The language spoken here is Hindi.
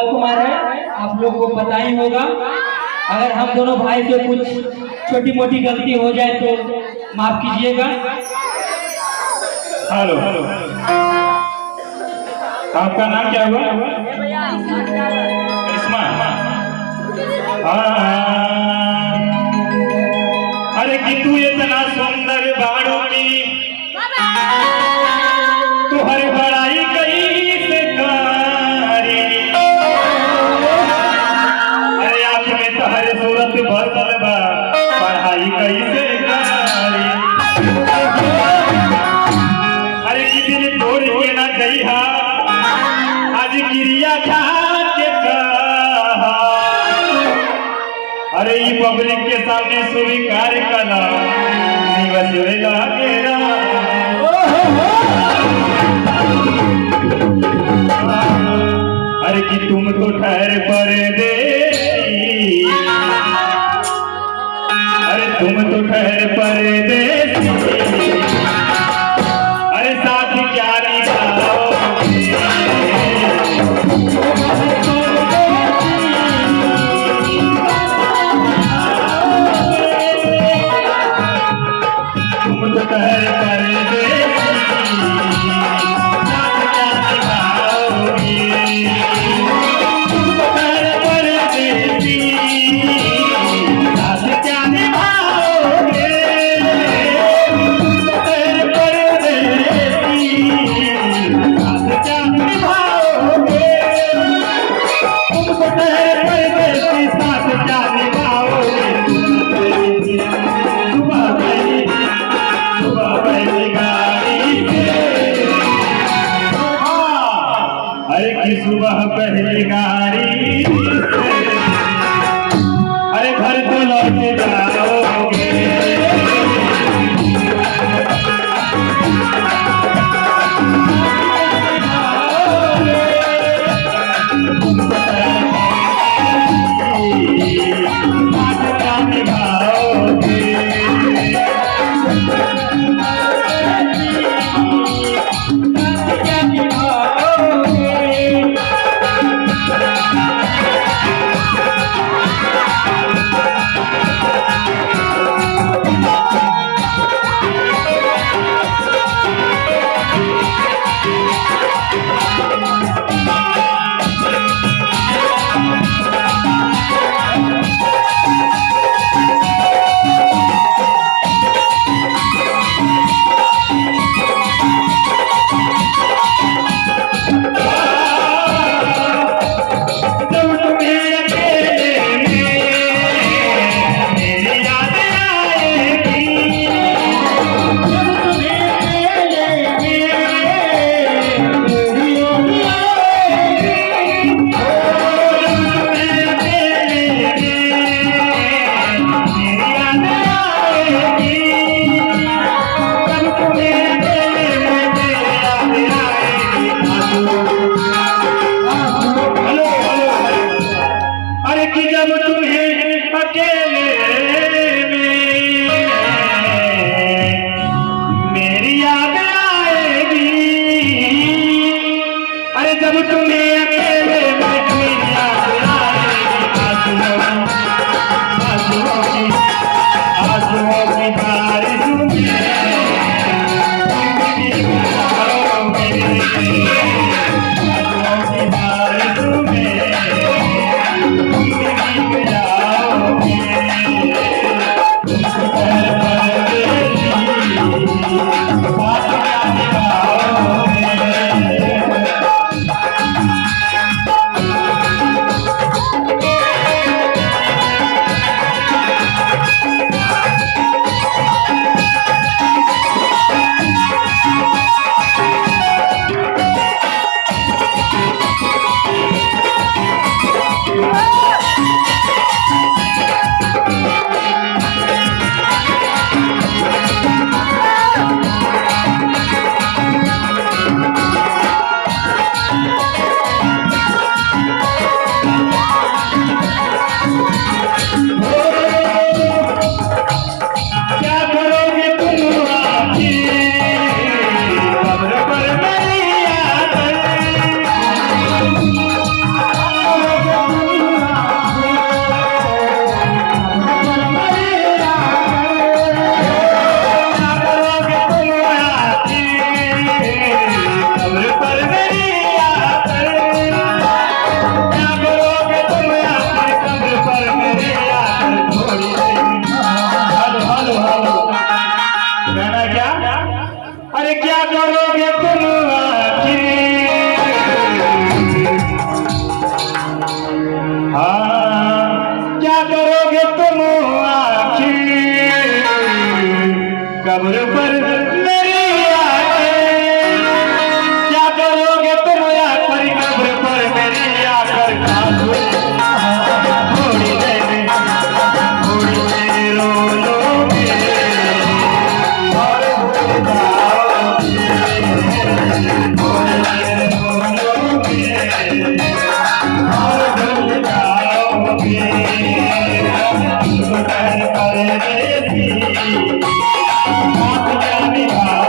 गोपाल कुमार है, आप लोग को पता ही होगा। अगर हम दोनों भाई से कुछ छोटी मोटी गलती हो जाए तो माफ कीजिएगा। हेलो, आपका नाम क्या हुआ? करिश्मा। अरे कि तू इतना सुंदर बाड़ू की तू हर बड़ाई कई से कारी। अरे आँख में तो हर सूरत बदल बा पढ़ाई कई से कारी। अरे कि दिल तोड़ के ना गई हा आज गिरिया खा के कहा। अरे ये पब्लिक के सामने स्वीकार कला दिवस लागेरा। अरे कि तुम तो ठहर परदेसी, अरे तुम तो ठहर परदेसी। अरे साथ क्या निभाओगे, तुम तो ठहर परदेसी साथ क्या निभाओगे। तुम तो ठहर परदेसी साथ क्या निभाओगे। अरे की सुबह पहली गाड़ी अरे घर तो लौट जाओगे। जब तुम्हें अकेले में मेरी याद आएगी। अरे जब तुम्हें अकेले में मेरी याद आएगी। आंसुओं की बारिश में और भूल जाओगे सुकर परदेसी बात क्या निभा